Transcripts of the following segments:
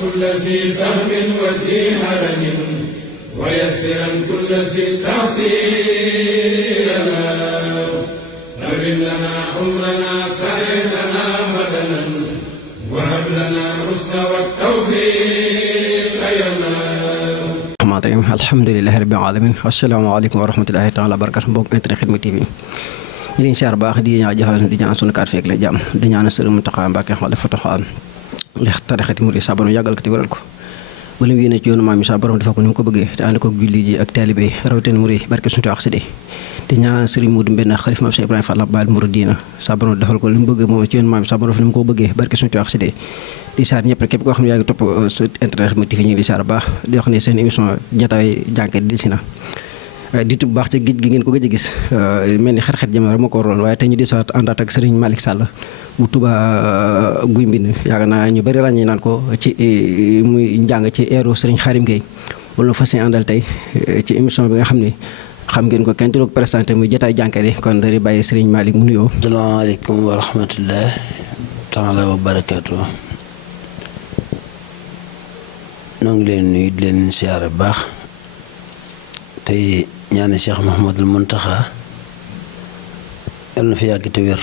كل ذي سهم وذي هرم ويسرا كل ذي تعسير نور لنا عمرنا سعيدنا بدنا وهب لنا الرشد والتوفيق alhamdulillahi rabbil alamin asalaamaaleykum wa rahmatullahi taala wa barakatu mbokk internet Xidma TV yi leen siyaar baax di ñaan jëfal di ñaan sunu kaat feek la jàmm di ñaan Sëriñ Muntaxa Mbàkke xale fa taxaw li tarixati murid sa borom yàggal ko te wéral ko wala mu yéene ci yoonu maam yi sa borom dafa ko ni mu ko bëggee te ànd ko julli ji ak taalibe yi rawatina murid barke suñu wax si di ñaan Sëriñ Muudu Mbenn xalif maam Cheikh Ibrahima Fall Baal Mouridina sa borom defal ko li mu bëgg moom ci yoonu maam yi sa borom ni mu ko bëggee barke suñu wax si di saar ñëpp rek képp koo xam ne yaa ngi topp sa internet Xidma TV ñu ngi di saar baax di wax ne seen émission jataay jànkat di si na di tub baax ci géej gi ngeen ko gëj a gis mel ni xet-xet jamono rek moo ko waroon waaye tey ñu di saat àndaat ak Serigne Malick Sall bu Touba Guy Mbind yaakaar naa ñu bëri ràññee naan ko ci muy njàng ci eeru Serigne Xarim Gueye wala fas yéene àndal tey ci émission bi nga xam ne xam ngeen ko kenn du ko présenté muy jataay jànkat yi kon dañuy bàyyi Serigne Malick mu nuyoo. asalaamaaleykum wa rahmatullah taala wa barakaatu. noo ngi leen nuyu di leen siyaare baax tey ñaane Cheikh Mouhamadul Muntaxa yàlla na fi yàgg te wér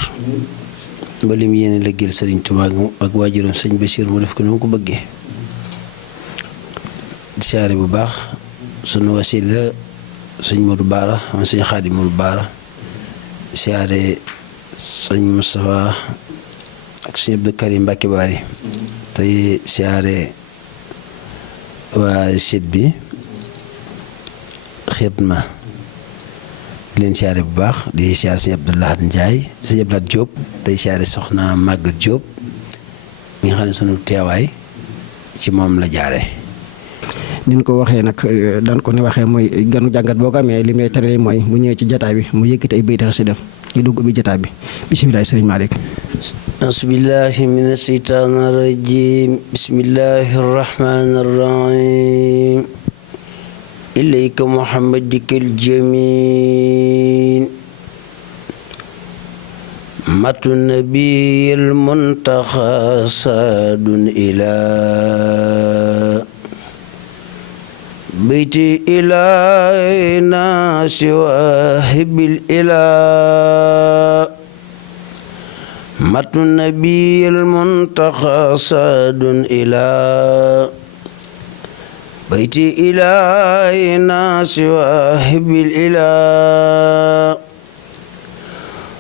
ba lim yéene liggéeyal Sëriñ Tuubaa ak waajuram sëñ Basiir mu def ko ni mu ko bëggee di siyaare bu baax sunu wasila sëñ Modou Baara am sëñ Xaadim Modou Baara siyaare sëñ Moustapha ak sëñ Abdou Karim Mbàkke Baari tey siyaare waa site bi Xidma di leen siyaare bu baax di siyaare sëñ Abdoulahat Ndiaye sëñ Abdoulahat Diop tey siyaare soxna Maguette Diop mi nga xam ne sunu teewaay ci moom la jaare ni ñu ko waxee nag daan ko ne waxee mooy ganu jàngat boo ko amee li may tere mooy mu ñëwee ci jataay bi mu yëkkati ay bayt xasida ñu dugg bi jataay bi bisimilah sëriñ Malick. asbillahi mina seytaani rajim bismillahi rahmani rahim ilayka muhammadikal jamil matu nabiyil muntaxa saadun ila bayti ilayna siwahibil ila matu nabiyil muntaxa saadun ila bayti ilayna siwahibil ila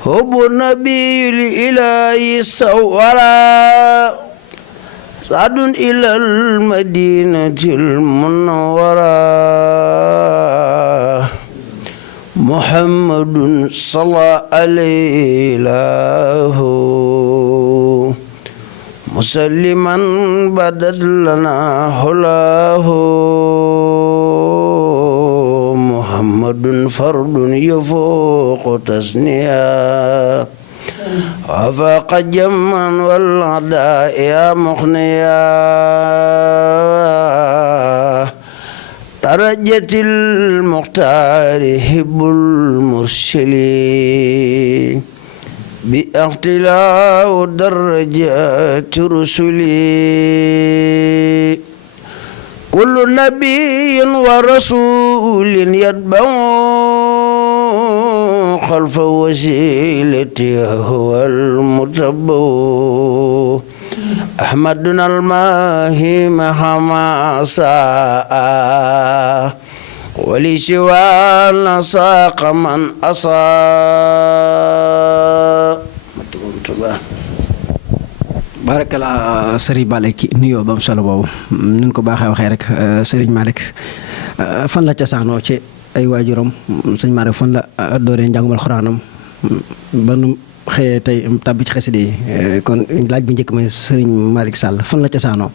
hubu nabiyil ilahi sawara saadun ilal madinatil munawwara muhammadun salla alayhi musalliman badad lana hulahu muhammadun fardun yafuqu tasniya وفاق جما والعداء يا مغنيا درجة المختار هب المرسلين باختلاف درجات رسلي كل نبي ورسول يتبع خلف وسيلتي هو المتبع أحمدنا الماهي مهما ساء ولسوانا ساق من أصاء barakallah Serigne Malick ci nuyoo ba mu solo boobu ni ñu ko baaxee waxee rek Serigne Malick fan la cosaanoo ci ay waajuram sëñ Malick fan la dooree njàngum alxuraanam ba nu xëyee tey tàbbi ci xasida yi kon laaj bi njëkk mooy Serigne Malick Sall fan la cosaanoo.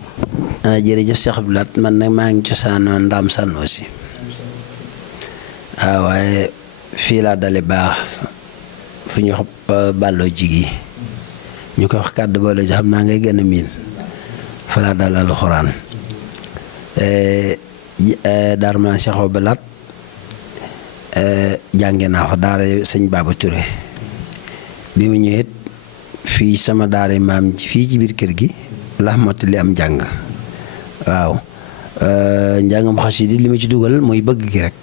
jërëjëf Cheikh Abdoulaye man nag maa ngi cosaanoo Ndaam Sànn aussi waaye fii laa dale baax fu ñu wax bàlloo jigi ñu koy wax kàddu boole ji xam naa ngay gën a miin fa laa dal alxuraan daar ma Cheikh Abdoulaye jànge naa fa daara sëñ Baba Touré bi mu ñëwee fii sama daara maam fii ci biir kër gi la mottali am jàng waaw njàngam xasida li ma ci dugal mooy bëgg gi rek.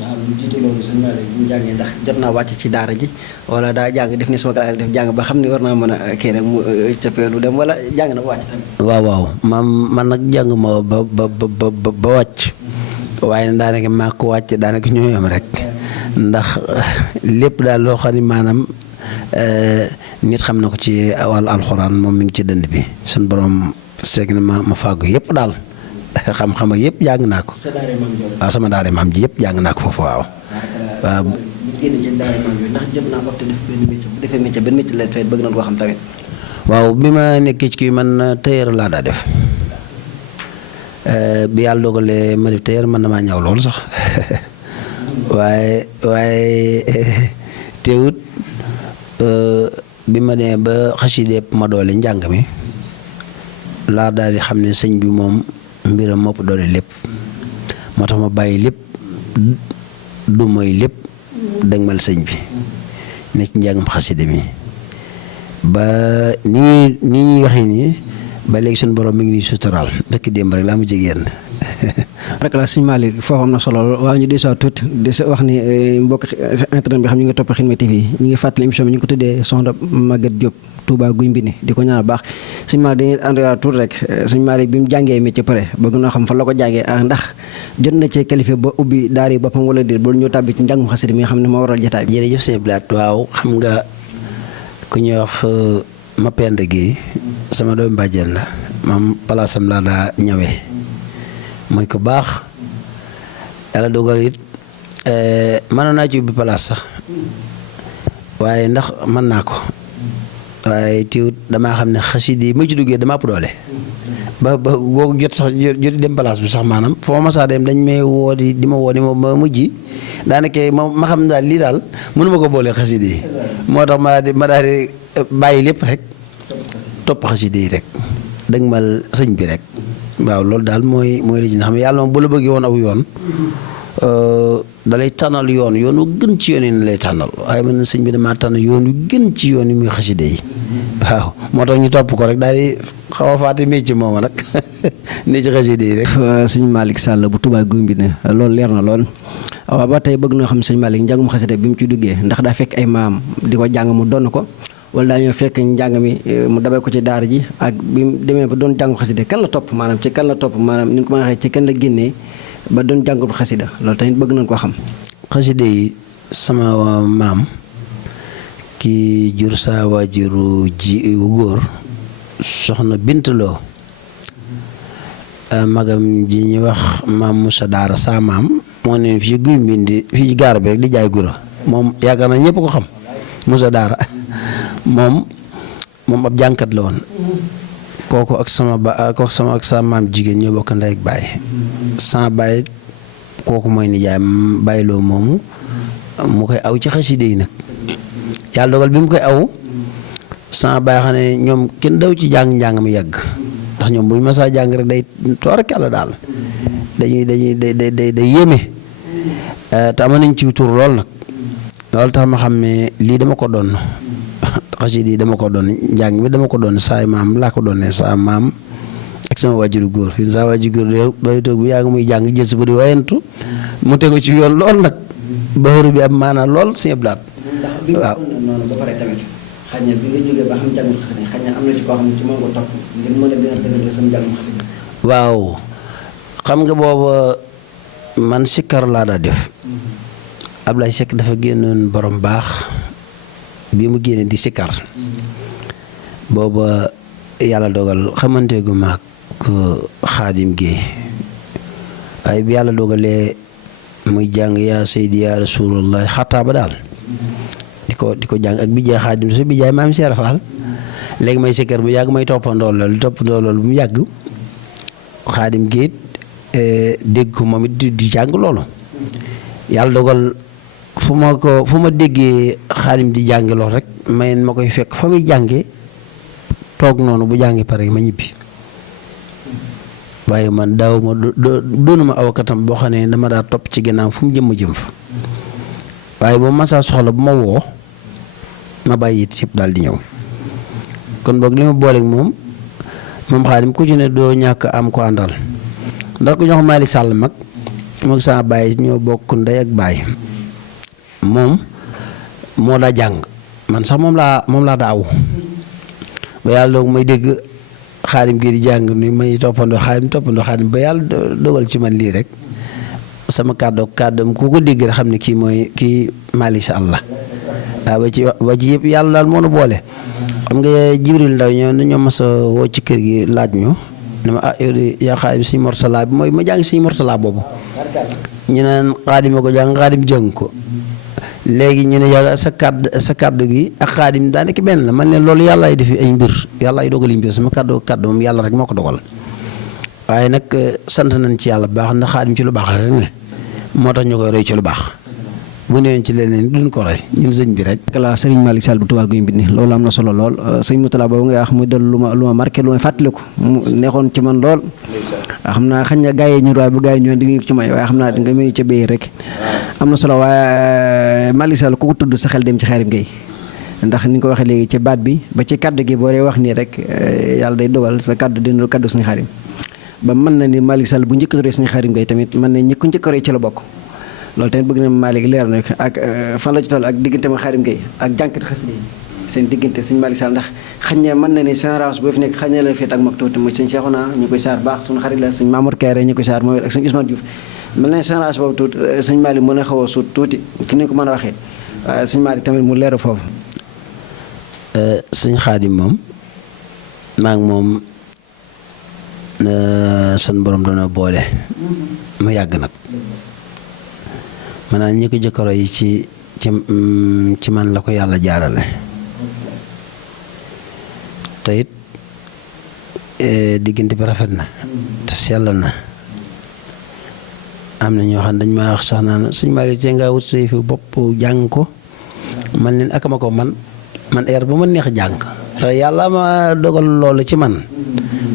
waaw lu jiitu loolu sëñ Malick bu ñu jàngee ndax jot naa wàcc ci daara ji wala daa jàng def ni sama kalaal def jàng ba xam ni war naa mën a kii rek mu cëppeelu dem wala jàng na ba wàcc tamit. waaw man nag jàng ma ba wàcc waaye nag daanaka maa ko wàcc daanaka ñoo yam rek ndax lépp daal loo xam ne maanaam nit xam na ko ci wàllu alxuraan moom mi ngi ci dënd bi suñu borom seeg na ma fàggu yëpp daal. xam-xam ak yëpp jàng naa ko. waaw sama daara maam ji yëpp jàng naa ko foofu waaw. waaw bu génne ci daara maam ji ndax jot naa opté def benn métier bu defee métier benn métier la fay bëgg nañ koo xam tamit. waaw bi ma nekkee ci kii man tailleur laa daa def bi yàlla dogalee ma def tailleur man damaa ñaw loolu sax waaye teewut bi ma nee ba xasida ma doole njàng mi laa daal di xam ne sëñ bi moom. mbiram mopp doole lépp moo tax ma bàyyi lépp du mooy lépp dëgmal sëñ bi ne ci njàngam xasida mi ba nii ñuy waxee nii ba léegi suñu borom mi ngi nii suturaal dëkk démb rek laa mu jigéen rek la sëñ Malick foofu am na solo waaw ñu desuwaat tuuti di wax ni mbokk internet bi xam ñu ngi topp Xidma TV ñu ngi fàttali émission bi ñu ngi ko tuddee soxna Maguette Diop Touba Guy Mbind di ko ñaan baax sëñ Malick dañuy àndiwaat tuuti rek sëñ Malick bi mu jàngee métier pare bëgg noo xam fa la ko jàngee ndax jot na cee qualifié ba ubbi daara yi boppam wala déet ba ñu tàbbi ci njàngum xasida mi nga xam ne moo waral jotaay bi. jërëjëf sëñ Blaat waaw xam nga ku ñuy wax Mapenda gi sama doom bàjjen la moom palaasam laa daa ñëwee mooy ko baax yàlla dogal it mënoon naa ci ubbi palaas sax waaye ndax mën naa ko waaye tiwut damaa xam ne xasida yi ma ci duggee damaa ëpp doole ba googu jot sax jot dem palaas bi sax maanaam foo ma saa dem dañ may woo di ma woo di ma mujj daanaka ma xam daal lii daal mënuma ko boole xasida yi moo tax ma daal di bàyyi lépp rek topp xasida yi rek dëgg mal sëñ bi rek waaw loolu daal mooy li ci xam ne yàlla moom bu la bëggee woon aw yoon da lay tànnal yoon wu gën ci yoon yi ne lay tànnal waaye man sëñ bi damaa tànn yoon wu gën ci yoon yi muy xasida yi waaw moo tax ñu topp ko rek daal di xaw a fàtte métier mooma nag ne ci xasida yi rek. sëñ Malick Sall bu Touba Guy Mbind loolu leer na lool waaw ba tey bëgg noo xam sëñ Malick njàngum xasida bi mu ci duggee ndax daa fekk ay maam di ko jàng mu donn ko wala daa ñoo fekk njàng mi mu dabay ko ci daara ji ak bi mu demee ba doon jàngum xasida kan la topp maanaam ci kan la topp maanaam ni nga ko mën a waxee ci kan la génnee ba doon jàngum xasida loolu tamit bëgg nañ koo xam. xasida yi sama maam ki jur saa waajuru ji wu góor soxna Bintaloo magam ji ñuy wax maam Moussa Daara saa maam moo ne fii Guy Mbind fii gaar bi rek di jaay gura moom yaakaar na ñëpp ko xam Moussa Daara moom ab jànkat la woon kooku ak sama maam jigéen ñoo bokk ndey ak baay sama baay kooku mooy nijaay bàyyiloo moomu mu koy aw ci xasida yi nag yàlla dogal bi mu koy aw sama baay xam ne ñoom kenn daw ci jàng mi yàgg ndax ñoom bu ñu masaa jàng rek day toorkalla daal day yéeme te ama nañ ci tur lool nag loolu tax ma xam ne lii dama ko doon xasida yi dama ko doon njàng mi dama ko doon saay maam laa ko doonee saa maam ak sama waajuru góor fii saa waajuru góor day toog bu yaa ngi muy jàng jës ba di wayantu mu tegu ci yoon lool nag baxaru bi am maanaam lool si blaat waaw noonu ba pare tamit xaj na bi nga jógee ba xam jàngul xasida xaj na am na ci koo xam ne ci moom ko topp ngir mën a gën a dëgëral sama jàngum xasida waaw xam nga booba man sikkar laa daa def Ablaye Seck dafa génnoon borom baax bi mu génne di sikkar booba yàlla dogal xamante gu maag Xaadim gi waaye bi yàlla dogalee muy jàng yaa Seydi yaa Rasulallah xataa ba daal di ko jàng ak bi jaay Xaadim su bi jaay maam Seera Faal léegi may sikkar bu yàgg may toppandoo loolu bu mu yàgg Xaadim gi dégg ko moom it di jàng loolu yàlla dogal fu ma déggee Xaadim di jàng lool rek mayen ma koy fekk fa muy jànge toog noonu bu jàngi pare ma ñibbi waaye man daaw ma doonuma awakatam boo xam ne dama daa topp ci ginnaaw fu mu jëm fa waaye boo masaa soxla bu ma woo ma bàyyi it yëpp daal di ñëw kon boog li ma booleeg moom moom Xaadim ku ci ne doo ñàkk am ko àndal ndax ku ñox Malick Sall mag moom sama baay ñoo bokk ndey ak baay moom moo daa jàng man sax moom laa daaw ba yàlla doog may dégg Xaadim gi di jàng ni may toppandoo Xaadim ba yàlla dogal ci man lii rek sama kàddoom ku ko dégg rek xam ne kii Malick Sall la waaw ba ci yëpp yàlla daal moo nu boole. xam nga Jibril Ndaw ñoo mas a woo ci kër gi laaj ñu ne ma yow de yaa Xaadim Sëñ Mortala bi mooy ma jàng Sëñ Mortala boobu ñu naan Xaadim ko jàng Xaadim jàng ko léegi ñu ne yow sa kàddu gi ak Xaadim daanaka benn la man leen loolu yàlla ay defi ay mbir yàlla ay dogal ay mbir sama kàddu moom yàlla rek moo ko dogal waaye nag sant nañ ci yàlla bu baax ndax Xaadim ci lu baax rek ne moo tax ñu koy roy ci lu baax bu newoon ci leneen duñ ko roy ñun sëñ bi rek. kala Serigne Malick Sall bu Touba Guy Mbind loolu am na solo lool sëñ Moutala boobu nga wax muy dellu lu ma marqué lu may fàttaliku mu neexoon ci man lool. xam naa xañ na gaa yi ñu waaye bu gaa yi ñëwoon di nga ci may waaye xam naa di nga may ca béy rek. am na solo waaye Malick Sall ku ko tudd sa xel dem ci Xaadim Gueye ndax ni nga ko waxee léegi ci baat bi ba ci kaddu gi boo dee wax nii rek yàlla day dogal sa kaddu dina kaddu suñu Xaadim ba mën na ni Malick Sall bu njëkk a roy suñu Xaadim Gueye tamit mën na ñi ko njëkk a roy ci la bokk loolu tamit bëgg na Malick leer na ak fan la ci toll ak diggante ma Xaadim Gueye ak jànkat xasida yi seen diggante suñu Malick Sall ndax xañ na mën na ni génération boo fi nekk xañ na la féet ak mag tuuti muy sëñ Cheikhouna ñu koy saar baax suñu xarit la sëñ Mamour Kéré ñu koy saar mooy ak sëñ Ousmane Diouf mel na génération boobu tuuti sëñ Malick mën a xaw a suut tuuti ci ni ko mën a waxee waaye sëñ Malick tamit mu leer foofu. sëñ Xaadim moom maa ngi moom sun borom doona boole mu yàgg nag maanaam ñi ko jëkkaro yi ci man la ko yàlla jaarale te it diggante bi rafet na te sell na am na ñoo xam dañ ma wax sax naan sëñ Malick te nga wut say fi bopp jàng ko man leen akama ko man heure bu ma neex jàng te yàlla ma dogal loolu ci man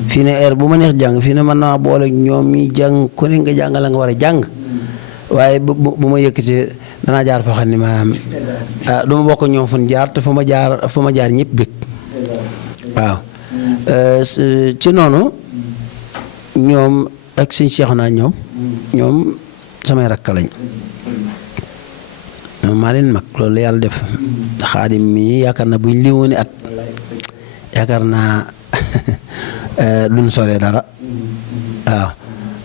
fii ne heure bu ma neex jàng fii ne man naa boole ñoom ñi jàng ku ne nga jàng la nga war a jàng waaye bu ma yëkkati danaa jaar foo xam ne maanaam du ma bokk ñoom fu ñu jaar te fu ma jaar ñëpp bëgg waaw ci noonu ñoom ak suñ Cheikhouna ñoom samay rakk lañ maa leen mag loolu yàlla def Xaadim mi yaakaar na buñ liwooni at yaakaar naa duñ sore dara waaw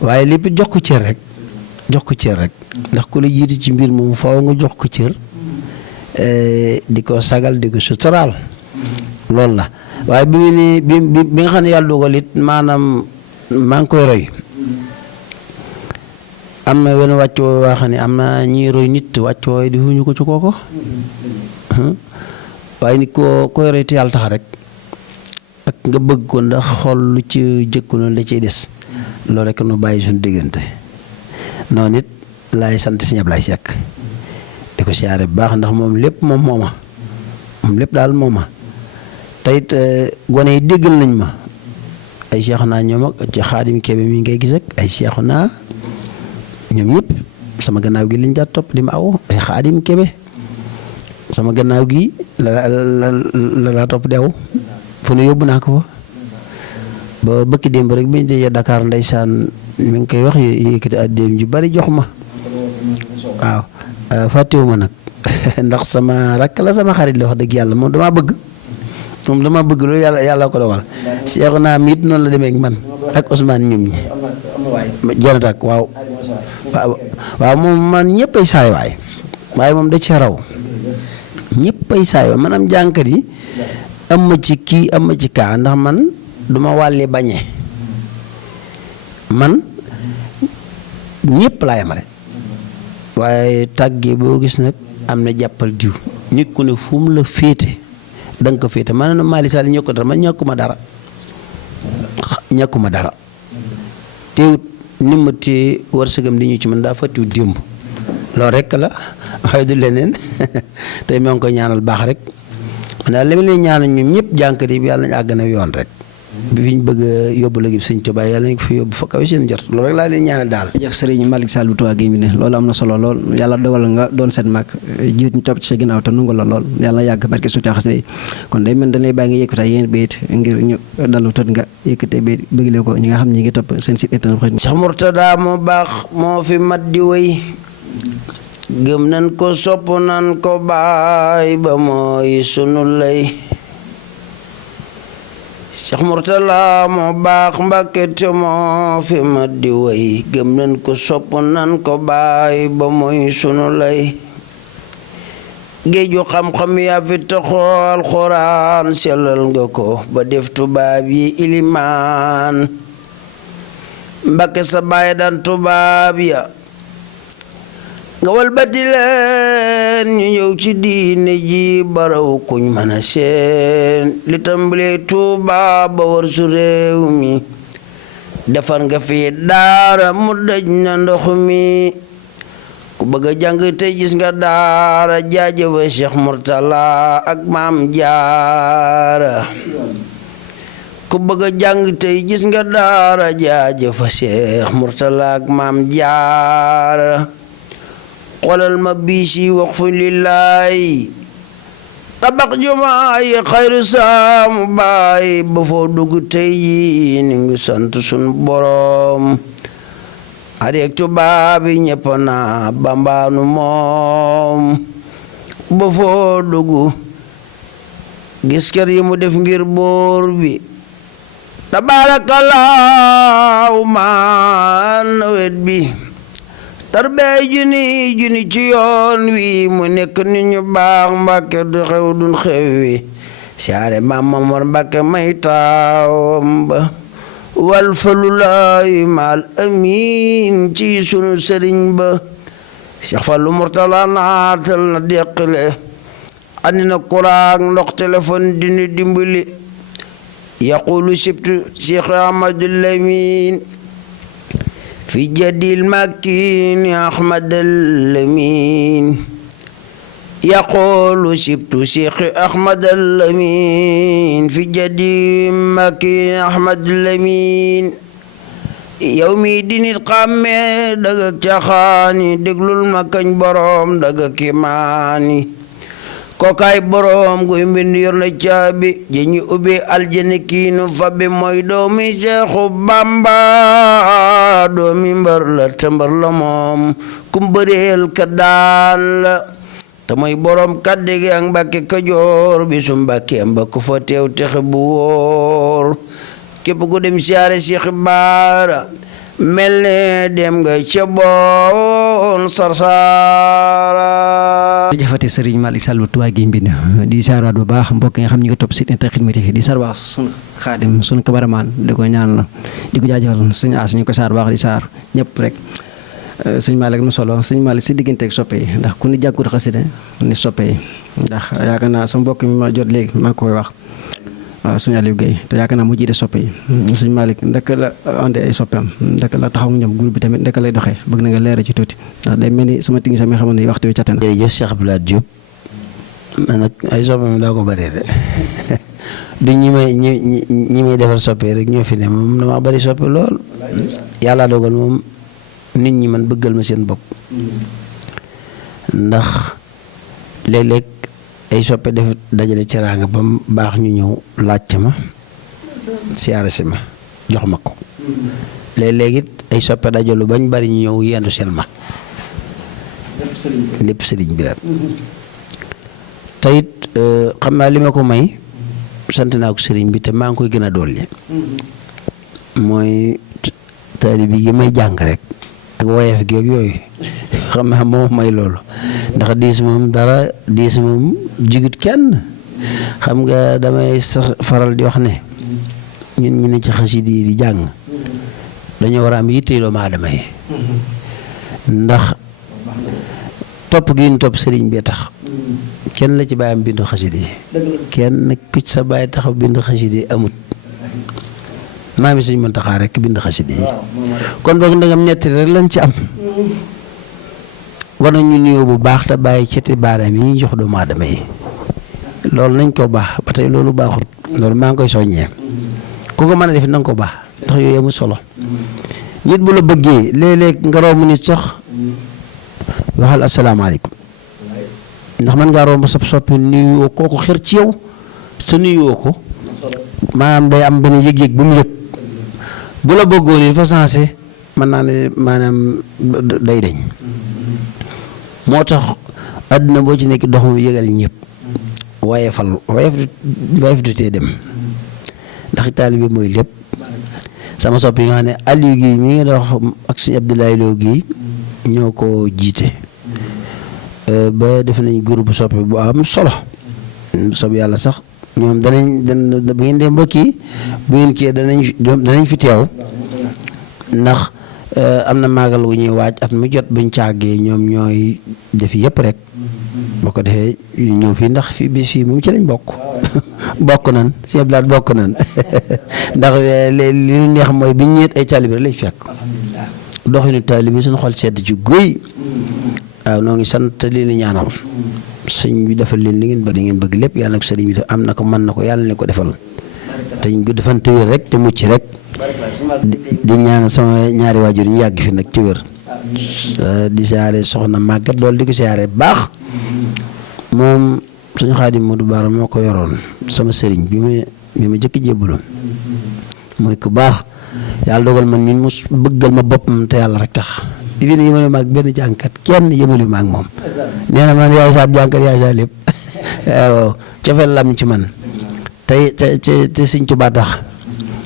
waaye lépp jox ko cër rek ndax ku la jiitu ci mbir moom faaw nga jox ko cër di ko sagal di ko suturaal loolu la waaye bi nga xam ne yàlla dogal it maanaam maa ngi koy roy am na wenn wàccoo waa xam ne am na ñuy roy nit wàccoo di fuñu ko ci kooko waaye nit koo koy roy te yàlla tax rek ak nga bëgg ko ndax xool lu ci jëkku noonu da ciy des loolu rek nu bàyyi suñu diggante noonu it laay sant Sëñ Ablaye Seck di ko siyaare bu baax ndax moom lépp moom lépp daal mooma te it gone yi déggal nañ ma ay Cheikhouna ñoom ak ci Xaadim Kebe mi ngay gis ak ay Cheikhouna ñoom ñëpp sama gannaaw gi liñ daa topp di ma aw ay Xaadim Kebe sama gannaaw gi la topp di aw fu ne yóbbu naa ko fa ba bëkki démb rek bi ñu dee Dakar ndeysaan mi ngi koy wax yëkkati addeem ju bari jox ma waaw fàttewuma nag ndax sama rakk la sama xarit la wax dëgg yàlla moom dama bëgg loolu yàlla ko dogal Cheikhouna mi it noonu la demee ak man ak Ousmane ñoom ñi jërët ak waaw moom man ñëpp ay saay waaye moom da ci raw ñëpp ay saay waay maanaam jànkat yi am ma ci kii am ma ci kaa ndax man duma wàlli bañe man ñëpp laa yemale waaye tàggee boo gis nag am na jàppal diw nit ku ne fu mu la féete da nga ko féete man na Malick Sall ñëkko dara man ñàkkuma dara teewut ni ma téye wërsëgam di ñu ci man daa fàttiwu démb loolu rek la waaye du leneen tey maa ngi koy ñaanal baax rek man daal li ma leen ñaanal ñoom ñëpp jànkat yi yàlla nañu àgg na yoon rek bi fi ñu bëgg a yóbbu la gi sëñ Tuubaa yàlla nañ ko fi yóbbu fa kaw seen jot loolu rek laa leen ñaanal daal. jërëjëf Serigne Malick Sall bu Touba Gueye Mbind loolu am na solo lool yàlla dogal nga doon seen mag jiit ñu topp ci sa ginnaaw te nungu la lool yàlla yàgg barke su taxas ne kon day mel dañ lay bàyyi nga yëkkata yéen bayit ngir ñu dalu tët nga yëkkate bayit bëggale ko ñi nga xam ñi ngi topp seen site internet Xidma. Cheikh Mourtada moo baax moo fi mat di wéy gëm nan ko sopp nan ko baay ba mooy sunu lay Cheikh Mourtada moo baax Mbàkke te moo fi mat di wéy gëm nan ko sopp nan ko baay ba mooy sunu lay géeju xam-xam yaa fi taxoo alxuraan sellal nga ko ba def tubaab yi ilimaan Mbàkke sa baay daan tubaab ya nga walbati leen ñu ñëw ci diine ji baraw kuñ mën a seen li tàmbalee Tuuba ba war su réew mi defar nga fi daara mu daj na ndox mi ku bëgg a jàng tey gis nga daara jaajëfa Cheikh Mourtala ak Maam Jaara ku bëgg a jàng tey gis nga daara jaajëfa Cheikh Mourtala ak Maam Jaara xoolal ma biisi waqfu lillaahi tabax jumaa yi xayru saamu baay ba foo dugg tey yi ni ngi sant sun boroom areek tubaab yi ñëpp na bambaanu moom ba foo dugg gis kër yi mu def ngir boor bi tabaarakallaahu maan nawet bi tarbey junni junni ci yoon wi mu nekk nit ñu baax Mbàkke du xew dun xew wi siyaare Maam Mamor Mbàkke may taawam ba wal falulaay maal amiin ci sunu sëriñ ba Cheikh Fallu Mourtala naatal na deqale andi na kuraak ndox téléphone dini dimbali yaqulu sibtu Cheikh Ahmadul Lamin fi jadil makin Ahmad al-Lamin yaqulu sibtu Cheikh Ahmad al-Lamin fi jadil makin Ahmad al-Lamin yow mi di nit xàmmee daga caxaani déglul ma kañ boroom daga kimaani kokaay boroom guy mbind yor na caabi ji ñu ubbi aljana kiinu fabi mooy doomi Seexu Bamba doomi mbër la te mbër la moom kum bëreel ka daan la te mooy boroom kàddu gi ak Mbàkke Kajoor bi su Mbàkke mbakk fa teew texe bu wóor képp ku dem siyaare Seex Baara mel ne dem nga ca boon Sarsara. jëfati Serigne Malick Sall bu Touba Gueye Mbind di saarwaat bu baax mbokk yi nga xam ñu ngi topp site internet Xidma TV di saar baax sunu xaadim sunu cameraman di ko ñaan la di ko jaajëfal suñu as ñu ko saar baax di saar ñëpp rek sëñ Malick nu solo sëñ Malick si diggante ak soppe yi ndax ku ni jàkkut xasida ni soppe yi ndax yaakaar naa sa mbokk mi ma jot léegi maa ngi koy wax waaw sëñ Aliou Guèye te yaakaar naa mu jiite soppe yi sëñ Malick ndek la ande ay soppeem ndek la taxaw ñoom groupe bi tamit ndek lay doxee bëgg na nga leeral ci tuuti ndax day mel ni sama ting sa mi xamoon ne waxtu wi cate na. jërëjëf Cheikh Abdoulaye Diop man nag ay soppeem daa ko bari de du ñi may defar soppe rek ñoo fi ne moom dama bari soppe lool yàlla dogal moom nit ñi man bëggal ma seen bopp ndax léeg-léeg ay soppe def dajale ceraanga ba mu baax ñu ñëw laajte ma siyaare si ma jox ma ko léeg-léeg it ay soppe dajalu bañ bari ñu ñëw yendu sel ma lépp sëriñ bi la te it xam naa li ma ko may sant naa ko sëriñ bi te maa ngi koy gën a dolli mooy taalibe bi gi may jàng rek ak woyef gi ak yooyu xam naa moo may loolu ndax diis moom dara diis moom jigut kenn xam nga damay sax faral di wax ne ñun ñu ne ci xasida yi di jàng dañoo war a am yitte doomu aadama yi ndax topp gi ñu topp sëriñ bee tax kenn la ci bàyyam bindu xasida yi kenn ku ci sa bàyyi taxaw bindu xasida yi amut maa mi Sëñ Muntaxa rek bind xasida yi kon boog ndegam ñetti rek lañ ci am war nañu nuyoo bu baax te bàyyi ceti baaraam yi ñu jox doomu aadama yi loolu nañ ko baax ba tey loolu baaxut loolu maa ngi koy soññee ku ko mën a def na nga ko baax ndax yooyu amul solo nit bu la bëggee léeg-léeg nga romb nit sax waxal asalaamaaleykum ndax mën ngaa romb sab soppi nuyoo kooku xër ci yow sa nuyoo ko maanaam day am benn yëg-yëg bu mu yëg bu la bëggoon it fa sensé mën naa ne maanaam day dañ moo tax àdduna boo ci nekk dox mu yëgal ñëpp waaye fal wayef du tee dem ndax taalibe mooy lépp sama soppi yi nga xam ne Aliou gi mi ngi dox ak sëñ Abdoulaye Lo gi ñoo ko jiite ba def nañ groupe soppi bu am solo sob yàlla sax ñoom danañ bu ngeen dem ba kii bu ngeen kii danañ fi teew ndax am na maagal gu ñuy waaj at mu jot buñ càggee ñoom ñooy def yëpp rek boo ko defee ñëw fii ndax fii bis fii moom ci lañ bokk bokk nan si blaat bokk nan ndax li ñu neex mooy biñ ñeet ay taalibe rek lañ fekk doxinu taalibe suñu xol sedd ci guy waaw noo ngi sant leen di ñaanal sëñ bi defal leen li ngeen bëgg lépp yàlla na ko sëriñ bi def am na ko mën na ko yàlla ne ko defal te ñu gudd fan te wér rek te mucc rek di ñaan sama ñaari waajur ñu yàgg fi nag ci wér di siyaare soxna màggat loolu di ko siyaare baax moom suñu Xaadim Modou Bara moo ko yoroon sama sëriñ bi ma jëkk jébbalu mooy ku baax yàlla dogal man ñun mu bëggal ma boppam te yàlla rek tax fii ne yëmale maag benn jànkat kenn yëmale maag moom nee na man yaay saab jànkat yaay saa lépp waaw cofeel lam ci man te Sëñ Tuubaa tax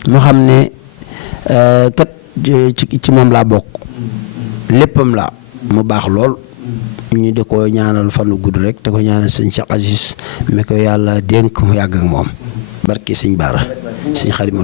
mu xam ne kat ci moom laa bokk léppam la mu baax lool ñu di ko ñaanal fanu gudd rek te ko ñaanal sëñ Cheikh Aziz mi ko yàlla dénk mu yàgg ak moom barke sëñ Bara sëñ Xaadim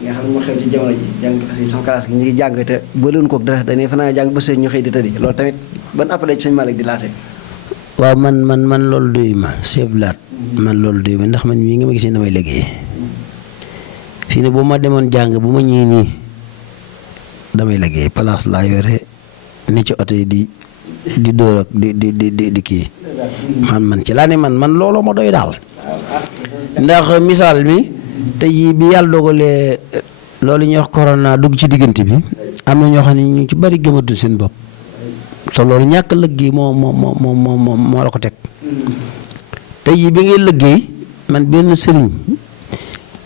nga xam ne moo xew ci jamono ji jàng xasida sama classe gi ñu ngi jàng te bëlewoon koog dara dañuy fanaa jàng ba seen ñu xëy di tëddi loolu tamit ban appelé ci sëñ Malick di lancé. waaw man loolu doy ma seeblaat man loolu doy ma ndax man mii nga ma gisee damay liggéey fii ne bu ma demoon jàng bu ma ñëwee nii damay liggéey place laa yore ni ci oto yi di dóor ak di kii man ci laa ne man looloo ma doy daal ndax misaal mi tey jii bi yàlla dogalee loolu ñuy wax corona dugg ci diggante bi am na ñoo xam ne ñu ci bari gëmatu seen bopp te loolu ñàkk liggéey moo la ko teg tey jii bi ngay liggéey man benn sëriñ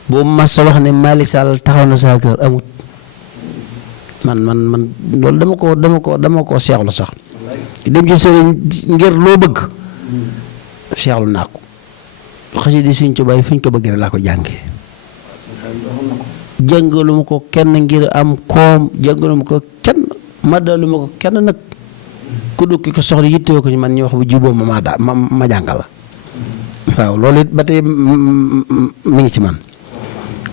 boobu mas sa wax ne Malick Sall taxaw na saa kër amut man loolu dama ko seexlu sax dem ci sëriñ ngir loo bëgg seexlu naa ko xasida Sëriñ Tuubaa fu ñu ko bëgg rek laa ko jànge jàngalu ma ko kenn ngir am koom jàngalu ma ko kenn maddalu ma ko kenn nag ku dukki ko soxla yittewoo ko ci man ñu wax bu juboo ma jàngal waaw loolu it ba tey mi ngi ci man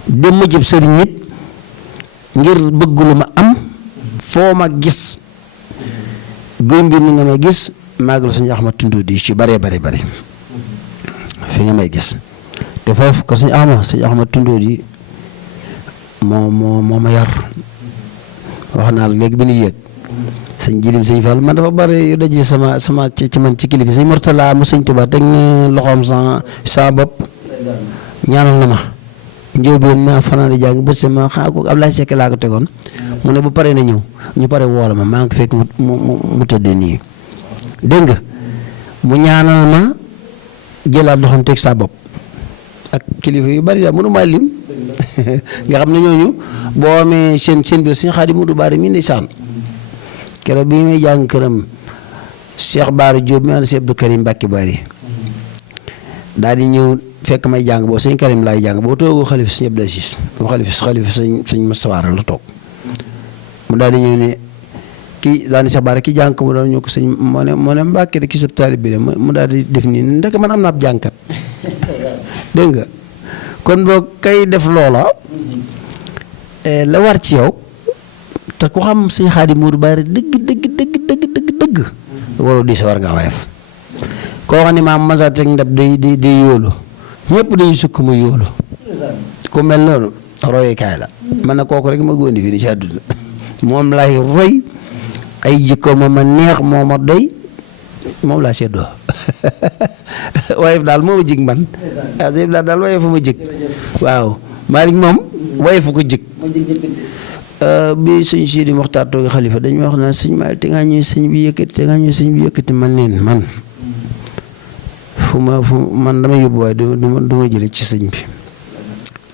dem ma jëb sëriñ nit ngir bëgg lu ma am foo ma gis guy mbir ni nga may gis maagalu suñu Axma tundoo di ci bare fi nga may gis te foofu ko suñu Axma tundoo di moo ma yar wax naa la léegi bi ñu yéeg sëñ Jilim sëñ Fall man dafa bari yu dajee sama ci man ci kilifa sëñ Murtala mu sëñ Tuubaa teg ne loxoom sa bopp ñaanal na ma njóobeen ma fanaan di jàng bët sama xaa ko Ablaye Seck laa ko tegoon mu ne bu paree na ñëw ñu pare woola ma maa ngi fekk mu tëddee nii dégg nga mu ñaanal ma jëlaat loxoom teg sa bopp ak kilifa yu bari daal mënu maa lim nga xam ne ñooñu boo amee seen biir Sëñ Xaadim Modou Bara mi ndeysaan keroog bi may jàng këram Cheikh Bara Diop mi ànd si Abdou Karim Mbacke Bari daal di ñëw fekk may jàng boo sëñ Karim laay jàng boo toogoo xalifa sëñ Abdou Aziz xalifa sëñ Moustapha la toog mu daal di ñëw ne kii daani Cheikh Bara ki jàng ko mu doon ñëw ko sëñ moo ne Mbacke de ki sab taalib bi de mu daal di def nii ndek man am naa ab jàngkat dégg nga kon boo kay def loola la war ci yow te ku xam sëñ Xaadim Modou Bara dëgg waroo di sa war nga wayef koo xam ne maam masa teg ndab day yóolu ñëpp dañuy sukk mu yóolu ku mel noonu royukaay la man na kooku rek ma góondi fii di ci àdduna moom lay roy ay jikko ma neex moo ma doy moom laa seddoo wayef daal moo ma jig man waaw sëñ Abdou daal wayefu ma jig waaw Malick moom wayefu ko jig bi sëñ Sidi Moxtaar toogi xalifa dañu wax na sëñ Malick te ngaa ñuy sëñ bi yëkkati man leen man man dama yóbbu waaye du ma jële ci sëñ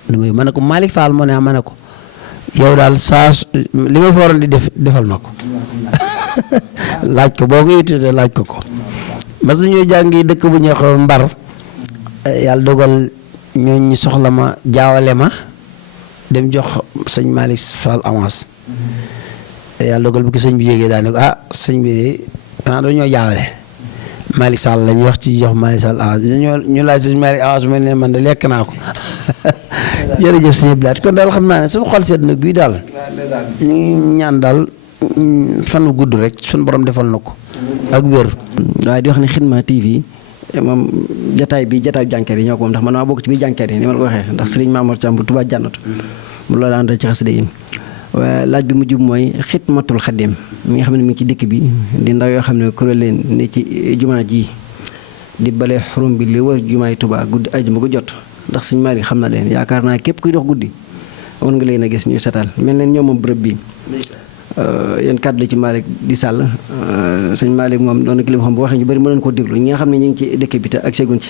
bi ma ne ko Malick Fall moo ne ma ne ko yow daal saa li ma fa waroon di defal ma ko laaj ko boo ko yitee laaj ko mas ñoo jàngi dëkk bu ñuy wax Mbar yàlla dogal ñooñu soxla ma jaawale ma dem jox sëñ Malick Fall avance yàlla dogal bu ko sëñ bi yéegee daane ko sëñ bi de xanaa dañoo jaawale Malick Sall lañ wax ci jox Malick Sall avance ñu laaj sëñ Malick avance mel ne man de lekk naa ko jërëjëf sëñ Blaat kon daal xam naa ne suñu xol seet na guy daal ñu ngi ñaan daal fan wu gudd rek suñu borom defal na ko ak wér. waaye di wax ne Xidma TV moom jataay bi jataayu jànkeer yi ñoo ko moom ndax man maa bokk ci biir jànkeer yi ni ma la ko waxee ndax Serigne Mamour Thiam bu Touba Jannatu mu loolu ànd ci xasida yi waaye laaj bi mu jub mooy Xidmatul Xadim mi nga xam ne mi ngi ci dëkk bi di ndaw yoo xam ne kuréel leen ne ci jumaa ji di bale xurum bi li wër jumaay Touba guddi ajuma ko jot ndax sëñ Malick xam na leen yaakaar naa képp kuy dox guddi war nga leen a gis ñuy setal mel ne ñoom moom bërëb bi yéen kàddu la ci Malick di Sall sëñ Malick moom doon na kilifa xam bu waxee ñu bëri mën nañu koo déglu ñi nga xam ne ñu ngi ci dëkk bi te ak segun ci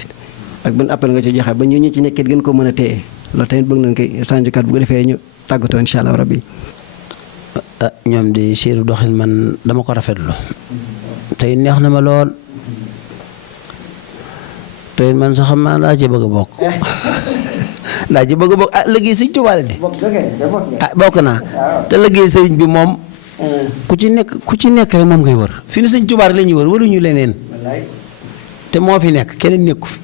ak ban appel nga ci joxe ba ñu ci nekkee gën ko mën a téye loolu tamit bëgg nañ koy sànjukat bu ko defee ñu tàggatoo incha allah rabbi ñoom di seenu doxin man dama ko rafetlu tey neex na ma lool tey man sax xam naa daa ci bëgg a bokk liggéey sëñ Tuubaa la di bokk naa te liggéey sëriñ bi moom ku ci nekk rek moom ngay wër fi ni sëñ Tuubaa la ñuy wër waruñu leneen te moo fi nekk keneen nekku fi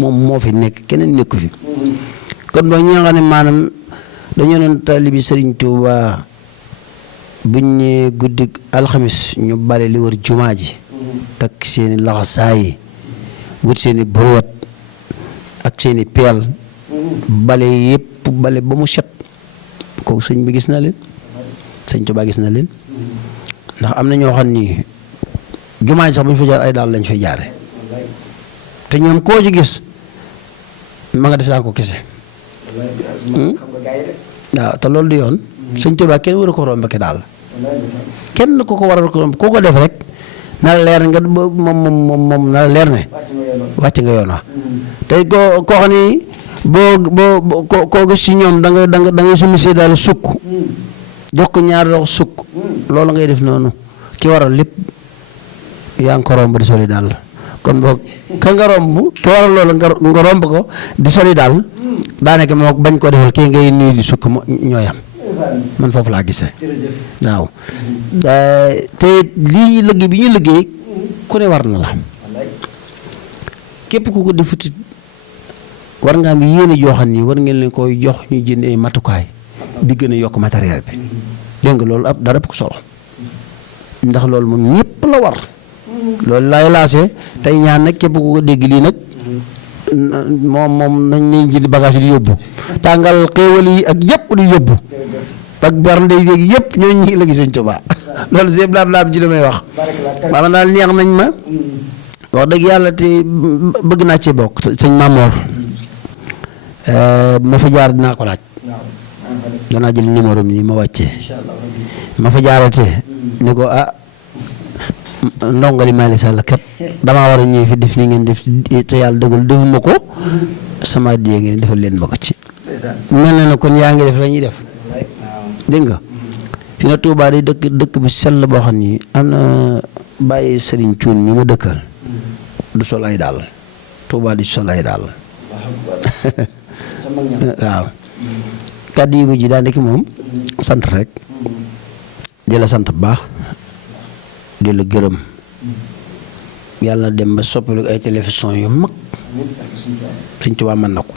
moom moo fi nekk keneen nekku fi kon boo ñu nga ne maanaam dañoo doon taalibi sëriñ Tuubaa buñ ñee guddi alxamis ñu bale li wër jumaa ji takk seeni laxasaay wut seeni buruwat ak seeni peel bale yépp bale ba mu set kooku sëñ bi gis na leen sëñ Tuubaa gis na leen ndax am na ñoo xam ni jumaa ji sax bu ñu fa jaar ay daal lañ fay jaare te ñoom koo ci gis ma nga def saa ko kese waaw te loolu du yoon sëñ Tuubaa kenn war a ko romb ke daal kenn ko war a ko romb koo ko def rek na la leer nga moom na la leer ne wàcc nga yoon wa te koo xam ni boo koo gis ci ñoom da ngay summi si daal sukk jox ko ñaar loxo sukk loolu ngay def noonu ki waral lépp yaa ngi ko romb di soli daal kon boog ka nga romb ki waral loolu nga romb ko di soli daal daanaka moo bañ koo defal kii ngay nuyu di sukk ñooyam man foofu laa gisee waaw te lii liggéey bi ñu liggéey ku ne war na la képp ku ko defuti war nga am yéene joo xam ni war ngeen leen koy jox ñu jënd ay matukaay di gën a yokk matériel bi dégg nga loolu dara bu ko solo ndax loolu moom ñëpp la war loolu laay laase tey ñaan nag képp ku ko dégg lii nag moom nañ leen jënd bagage di yóbbu tàngal xéewal yi ak yëpp di yóbbu ak bernde yi yëpp ñooñu ñu ngi Sëñ Tuubaa loolu c'est blablabla ji li may wax maanaam daal neex nañ ma wax dëgg yàlla te bëgg naa cee bokk sëñ Mamoor ma fa jaar dinaa ko laaj danaa jël numéro bi ma wàccee ma fa jaaratee ni ko ndongali Malick Sall kat damaa war a ñëw fi def ni ngeen def te yàlla dëggul defuma ko sama diye ngeen defal leen ma ko ci mel na kon yaa ngi def la ñuy def dégg nga fi na Touba di dëkk bu sell boo xam ni am na bàyyi Serigne Thioune mi ma dëkkal du sol ay daal Touba di sol ay daal waaw kàddu yi mujj daa nekk moom sant rek di la sant bu baax di la gërëm yàlla na dem ba soppalu ay télévision yu mag Sëñ Tuubaa mën na ko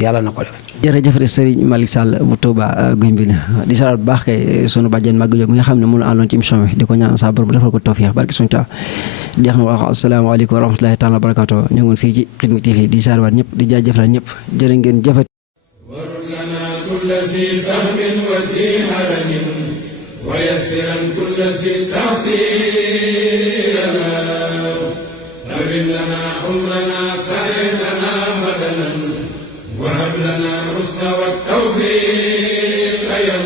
yàlla na ko def. jërëjëf de Serigne Malick Sall bu Touba Guy Mbind di saral bu baax kay sunu bàjjen Maguette Diop mi nga xam ne mu la àndoon ci émission bi di ko ñaan sa borom defal ko tawfiix barke suñu Tuubaa di wax na wax asalaamaaleykum wa rahmatulahi taala wa barakaatu ñu ngi woon fii ci Xidma TV di saar waat ñëpp di jaajëfal ñëpp jërë ngeen jëfat warul lana kulla si sahmin wa si haramin ويسرا كل ذي تعسير نور لنا عمرنا سعيدنا بدنا وهب لنا الرشد والتوفيق يا